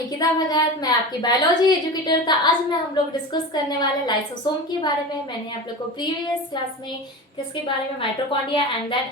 निकिता भगत, मैं आपकी biology educator था। आज हम लोग डिस्कस करने वाले लाइसोसोम के बारे में। मैंने आप लोग को प्रीवियस क्लास में किसके बारे में, mitochondria and then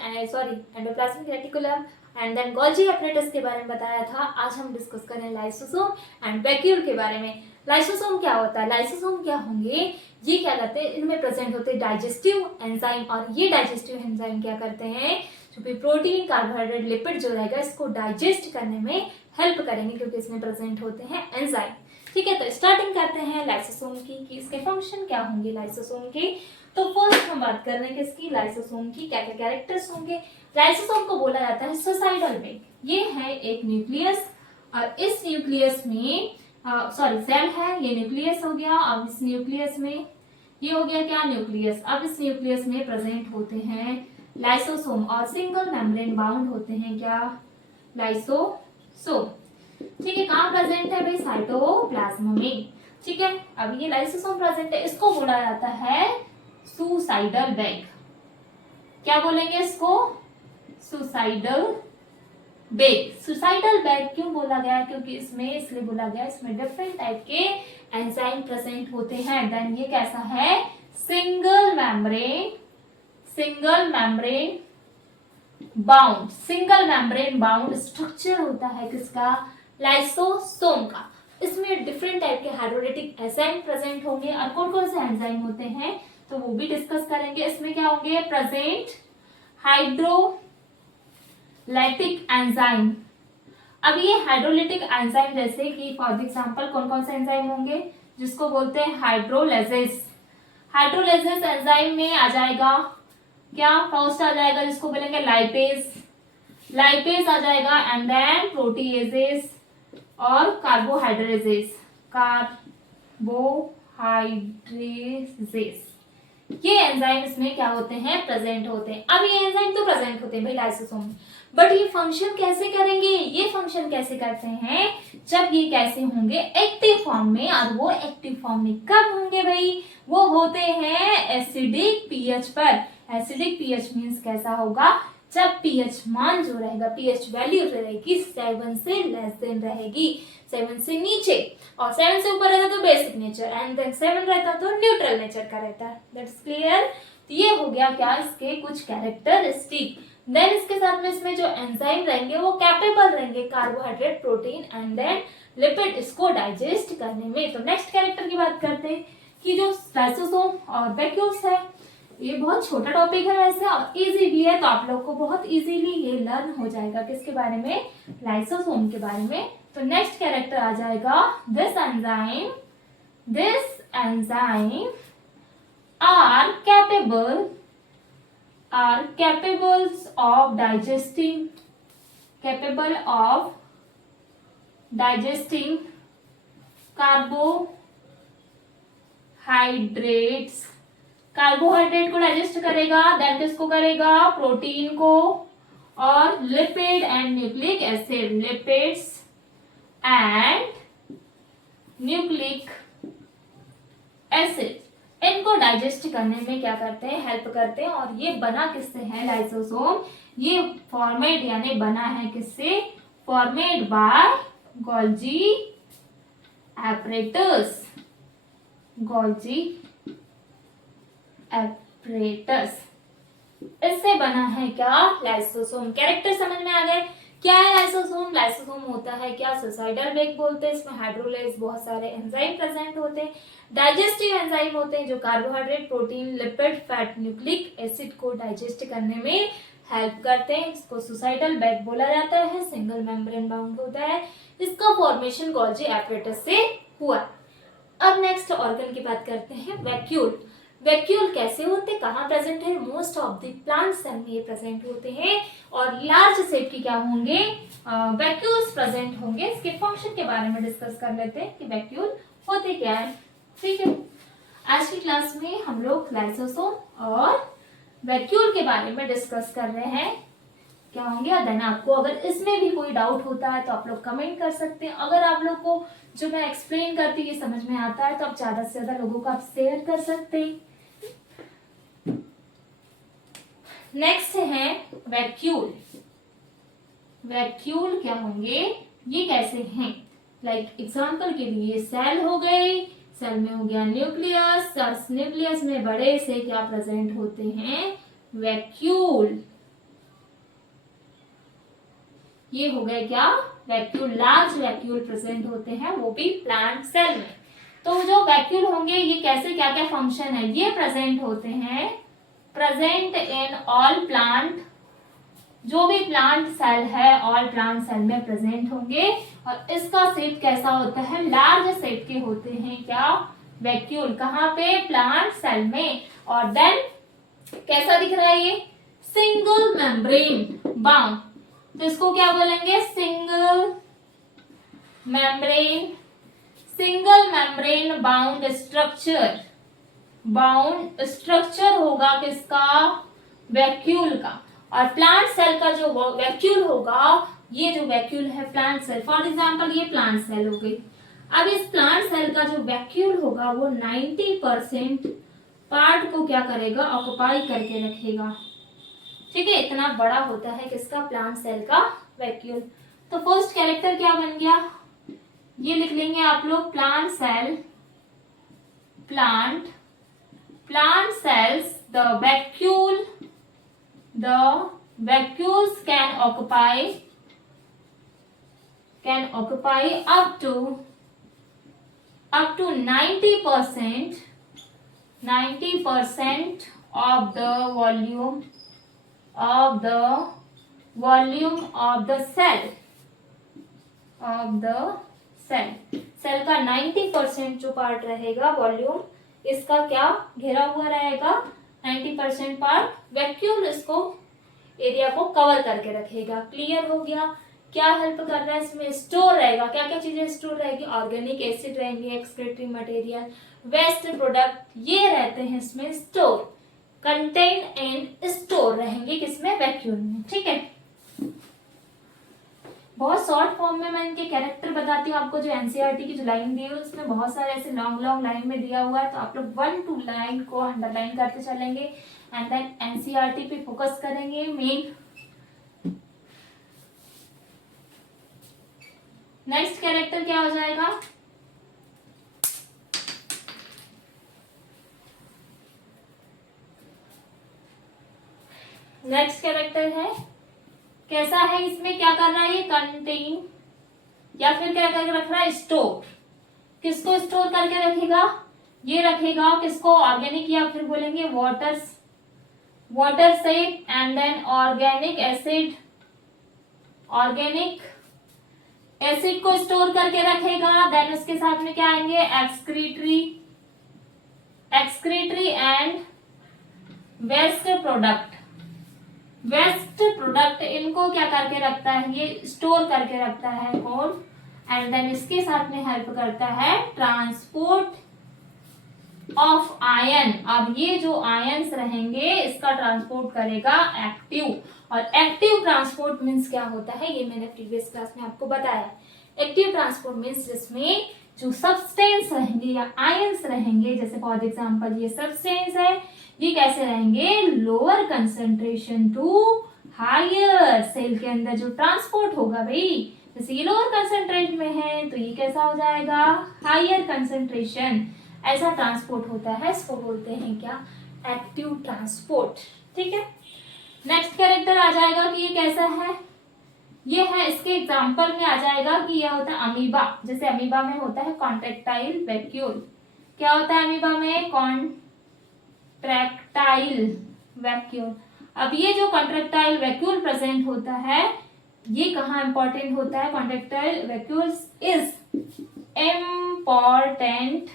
endoplasmic reticulum and then Golgi apparatus के बारे में बताया था। आज हम डिस्कस कर रहे हैं लाइसोसोम एंड वैक्यूल के बारे में। लाइसोसोम क्या होता है, लाइसोसोम क्या होंगे, ये क्या करते हैं, इनमें प्रेजेंट होते हैं डाइजेस्टिव एंजाइम। और ये डाइजेस्टिव एंजाइम क्या करते हैं, जो भी प्रोटीन, कार्बोहाइड्रेट, लिपिड जो रहेगा इसको डाइजेस्ट करने में हेल्प करेंगे, क्योंकि इसमें प्रेजेंट होते हैं एंजाइम। ठीक है, तो स्टार्टिंग करते हैं लाइसोसोम की कि इसके फंक्शन क्या होंगे लाइसोसोम के। तो फर्स्ट हम बात कर रहे हैं किसकी, लाइसोसोम की। क्या क्या कैरेक्टर्स होंगे। लाइसोसोम को बोला जाता है सुसाइडल बेग। ये है एक न्यूक्लियस, और इस न्यूक्लियस में सेल है, ये न्यूक्लियस हो गया। अब इस न्यूक्लियस में ये हो गया क्या, न्यूक्लियस। अब इस न्यूक्लियस में प्रेजेंट होते हैं लाइसोसोम, और सिंगल मेम्ब्रेन बाउंड होते हैं क्या, लाइसोसोम। ठीक है, कहाँ प्रेजेंट है भाई, साइटोप्लाज्म में। ठीक है, अब ये लाइसोसोम प्रेजेंट है, इसको बोला जाता है सुसाइडल बैग। क्या बोलेंगे इसको, सुसाइडल बैग। सुसाइडल बैग क्यों बोला गया, क्योंकि इसमें इसलिए बोला गया, इसमें डिफरेंट टाइप के एंजाइम प्रेजेंट होते हैं। देन ये कैसा है, सिंगल मेम्ब्रेन बाउंड स्ट्रक्चर होता है किसका, लाइसोसोम का। इसमें डिफरेंट टाइप के हाइड्रोलाइटिक एंजाइम प्रेजेंट होंगे। और कौन कौन से एंजाइम होते हैं तो वो भी डिस्कस करेंगे। इसमें क्या होंगे, प्रेजेंट हाइड्रोलाइटिक एंजाइम। अब ये हाइड्रोलाइटिक एंजाइम जैसे कि फॉर एग्जांपल कौन कौन से एंजाइम होंगे, जिसको बोलते हैं हाइड्रोलाइजेस। हाइड्रोलाइजेस एंजाइम में आ जाएगा क्या, फर्स्ट आ जाएगा जिसको बोलेंगे लाइपेज आ जाएगा, एंड देन प्रोटीएजेस और कार्बोहाइड्रेजेस। ये एंजाइम इसमें क्या होते हैं, प्रेजेंट होते हैं। अब ये एंजाइम तो प्रेजेंट होते हैं भाई लाइसोसोम में, बट ये फंक्शन कैसे करेंगे, ये फंक्शन कैसे करते हैं, जब ये कैसे होंगे, एक्टिव फॉर्म में। और वो एक्टिव फॉर्म में कब होंगे भाई, वो होते हैं एसिडिक पीएच पर। एसिडिक पीएच मींस कैसा होगा, जब पीएच मान जो रहेगा, पीएच वैल्यू रहेगी 7 से लेस देन रहेगी, 7 से नीचे, और 7 से ऊपर रहता तो बेसिक नेचर, एंड देन 7 रहता तो न्यूट्रल नेचर का रहता है। That's clear. तो ये हो गया क्या, इसके कुछ कैरेक्टरिस्टिक। देन इसके साथ में इसमें जो एंजाइम रहेंगे वो कैपेबल रहेंगे carbohydrate, protein and then lipid इसको डाइजेस्ट करने में। तो नेक्स्ट कैरेक्टर की बात करते हैं कि जो लाइसोसोम और वैक्यूल्स है, ये बहुत छोटा टॉपिक है वैसे, और इजी भी है, तो आप लोग को बहुत इजीली ये लर्न हो जाएगा किसके बारे में, लाइसोसोम के बारे में। तो नेक्स्ट कैरेक्टर आ जाएगा, this enzyme are capable of digesting carbohydrate को डाइजेस्ट करेगा, देन किसको करेगा, प्रोटीन को, और lipid and nucleic acid, lipids and nucleic acid, इनको डाइजेस्ट करने में क्या करते हैं, हेल्प करते हैं। और ये बना किससे है लाइसोसोम, ये फॉर्मेट यानी बना है किससे, फॉर्मेट बाय गोल्गी एपरेटस। इससे बना है क्या, लाइसोसोम। कैरेक्टर समझ में आ गए, क्या है लाइसोसोम। लाइसोसोम होता है क्या, सुसाइडल बैग बोलते हैं। इसमें हाइड्रोलाइज बहुत सारे एंजाइम प्रेजेंट होते हैं, डाइजेस्टिव एंजाइम होते हैं जो carbohydrate, protein, lipid, fat, nucleic acid को डाइजेस्ट करने में हेल्प करते हैं। इसको सुसाइडल बैग बोला जाता है, सिंगल मेम्ब्रेन बाउंड होता है। इसका फॉर्मेशन गोल्गी एपरेटस से हुआ। अब नेक्स्ट ऑर्गन की बात करते हैं, वैक्यूल। वैक्यूल कैसे होते, कहाँ प्रेजेंट है, most of the plant cell में ये प्रेजेंट होते हैं, और लार्ज शेप की क्या होंगे, वैक्यूल्स प्रेजेंट होंगे। इसके फंक्शन के बारे में डिस्कस कर लेते हैं कि वैक्यूल होते क्या है। ठीक है, आज की क्लास में हम लोग लाइसोसोम और वैक्यूल के बारे में डिस्कस कर रहे हैं, क्या होंगे। देन आपको अगर इसमें भी कोई डाउट होता है तो आप लोग कमेंट कर सकते हैं। अगर आप लोग को जो मैं एक्सप्लेन करती हूँ ये समझ में आता है तो आप ज्यादा से ज्यादा लोगों को आप शेयर कर सकते हैं। नेक्स्ट है वैक्यूल। वैक्यूल क्या होंगे, ये कैसे हैं, लाइक एग्जाम्पल के लिए सेल हो गई, सेल में हो गया न्यूक्लियस, और न्यूक्लियस में बड़े से क्या प्रेजेंट होते हैं, वैक्यूल। ये हो गए क्या, वैक्यूल, लार्ज वैक्यूल प्रेजेंट होते हैं, वो भी प्लांट सेल में। तो जो वैक्यूल होंगे ये कैसे, क्या क्या फंक्शन है, ये प्रेजेंट होते हैं, प्रेजेंट इन ऑल प्लांट, जो भी प्लांट सेल है ऑल प्लांट सेल में प्रेजेंट होंगे। और इसका शेप कैसा होता है, लार्ज शेप के होते हैं, क्या, वैक्यूल, कहाँ पे, प्लांट सेल में। और देन कैसा दिख रहा है ये, सिंगल मेम्ब्रेन बाउंड, तो इसको क्या बोलेंगे, single membrane, single membrane bound structure, bound structure होगा किसका, वैक्यूल का। और प्लांट सेल का जो वैक्यूल होगा, ये जो वैक्यूल है प्लांट सेल, फॉर एग्जांपल ये प्लांट सेल हो गई। अब इस प्लांट सेल का जो वैक्यूल होगा वो 90% पार्ट को क्या करेगा, ऑक्युपाई करके रखेगा, ठीक है। इतना बड़ा होता है किसका, प्लांट सेल का वैक्यूल। तो फर्स्ट कैरेक्टर क्या बन गया, ये लिख लेंगे आप लोग, plant cell, plant cells, the vacuoles can occupy up to 90% of the volume of the cell, cell का 90% जो पार्ट रहेगा, वॉल्यूम इसका क्या घेरा हुआ रहेगा, 90% पार्ट वैक्यूल इसको एरिया को कवर करके रखेगा। क्लियर हो गया, क्या हेल्प कर रहा है इसमें, स्टोर रहेगा, क्या क्या चीजें स्टोर रहेगी, ऑर्गेनिक एसिड रहेंगे, एक्सक्रीटरी मटेरियल, वेस्ट प्रोडक्ट, ये रहते हैं इसमें स्टोर, कंटेन एंड स्टोर रहेंगे किसमें, वैक्यूल में, ठीक है। बहुत शॉर्ट फॉर्म में मैं इनके कैरेक्टर बताती हूँ आपको। जो एनसीईआरटी की जो लाइन दी है उसमें बहुत सारे ऐसे लॉन्ग लॉन्ग लाइन में दिया हुआ है, तो आप लोग 1-2 लाइन को अंडरलाइन करते चलेंगे एंड देन एनसीईआरटी पे फोकस करेंगे मेन। नेक्स्ट कैरेक्टर क्या हो जाएगा, नेक्स्ट कैरेक्टर है, कैसा है, इसमें क्या कर रहा है, ये कंटेन या फिर क्या करके रख रहा है, स्टोर, किसको स्टोर करके रखेगा, ये रखेगा किसको, ऑर्गेनिक या फिर बोलेंगे water set and then organic acid को स्टोर करके रखेगा। देन उसके साथ में क्या आएंगे, एक्सक्रीटरी एंड वेस्ट प्रोडक्ट, इनको क्या करके रखता है, ये स्टोर करके रखता है कौन, एंड देन इसके साथ में हेल्प करता है ट्रांसपोर्ट ऑफ आयन। अब ये जो आयंस रहेंगे इसका ट्रांसपोर्ट करेगा एक्टिव, और एक्टिव ट्रांसपोर्ट मीन्स क्या होता है, ये मैंने प्रीवियस क्लास में आपको बताया। एक्टिव ट्रांसपोर्ट मीन्स जिसमें जो सब्सटेंस रहेंगे या आयंस रहेंगे, जैसे फॉर एग्जांपल ये सब्सटेंस है, ये कैसे रहेंगे, lower concentration to higher, cell के अंदर जो ट्रांसपोर्ट होगा भाई, जैसे ये लोअर कंसेंट्रेट में है तो ये कैसा हो जाएगा, हायर कंसेंट्रेशन, ऐसा ट्रांसपोर्ट होता है, इसको बोलते हैं क्या, एक्टिव ट्रांसपोर्ट, ठीक है। नेक्स्ट कैरेक्टर आ जाएगा कि ये कैसा है, ये है, इसके एग्जांपल में आ जाएगा कि यह होता है अमीबा। जैसे अमीबा में होता है कॉन्ट्रैक्टाइल वैक्यूल, क्या होता है अमीबा में, कॉन्ट्रैक्टाइल वैक्यूल। अब ये जो कॉन्ट्रैक्टाइल वैक्यूल प्रेजेंट होता है, ये कहाँ इंपॉर्टेंट होता है, contractile vacuoles is important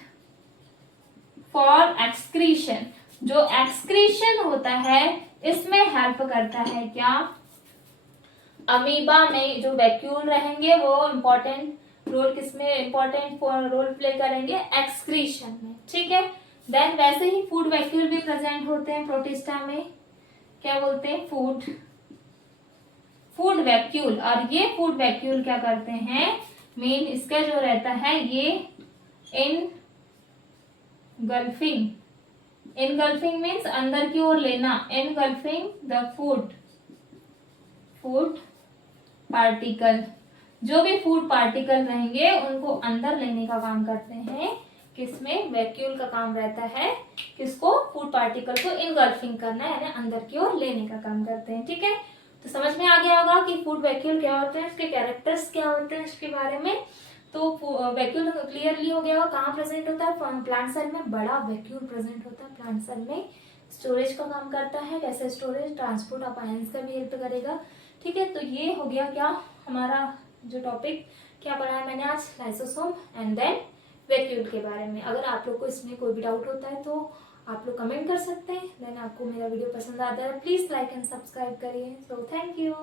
for excretion, जो एक्सक्रीशन होता है इसमें हेल्प करता है क्या, अमीबा में जो वैक्यूल रहेंगे वो इम्पोर्टेंट रोल किसमें, इम्पोर्टेंट रोल प्ले करेंगे, एक्सक्रीशन में, ठीक है। देन वैसे ही फूड वैक्यूल भी प्रेजेंट होते हैं प्रोटिस्टा में, क्या बोलते हैं, फूड वैक्यूल। और ये फूड वैक्यूल क्या करते हैं, मेन इसका जो रहता है ये इनगल्फिंग मीन्स अंदर की ओर लेना, इनगल्फिंग द फूड पार्टिकल, जो भी फूड पार्टिकल रहेंगे उनको अंदर लेने का काम करते हैं। किसमें? वैक्यूल का काम रहता है किसको? फूड पार्टिकल को इनगल्फिंग करना है, यानी अंदर की ओर लेने का काम करते हैं। ठीक है, तो समझ में आ गया होगा कि फूड वैक्यूल क्या होते हैं, इसके कैरेक्टर्स क्या होते हैं इसके बारे में। तो वैक्यूल क्लियरली हो गया होगा। कहाँ प्रेजेंट होता है? प्लांट सेल में बड़ा वैक्यूल प्रेजेंट होता है प्लांट सेल में। स्टोरेज का काम करता है। कैसे स्टोरेज? ट्रांसपोर्ट ऑफ आयंस का भी हेल्प करेगा। ठीक है, तो ये हो गया क्या हमारा जो टॉपिक क्या पढ़ा है मैंने आज, लाइसोसोम एंड देन वैक्यूल के बारे में। अगर आप लोग को इसमें कोई भी डाउट होता है तो आप लोग कमेंट कर सकते हैं। देन आपको मेरा वीडियो पसंद आता है प्लीज़ लाइक एंड सब्सक्राइब करिए। So thank you.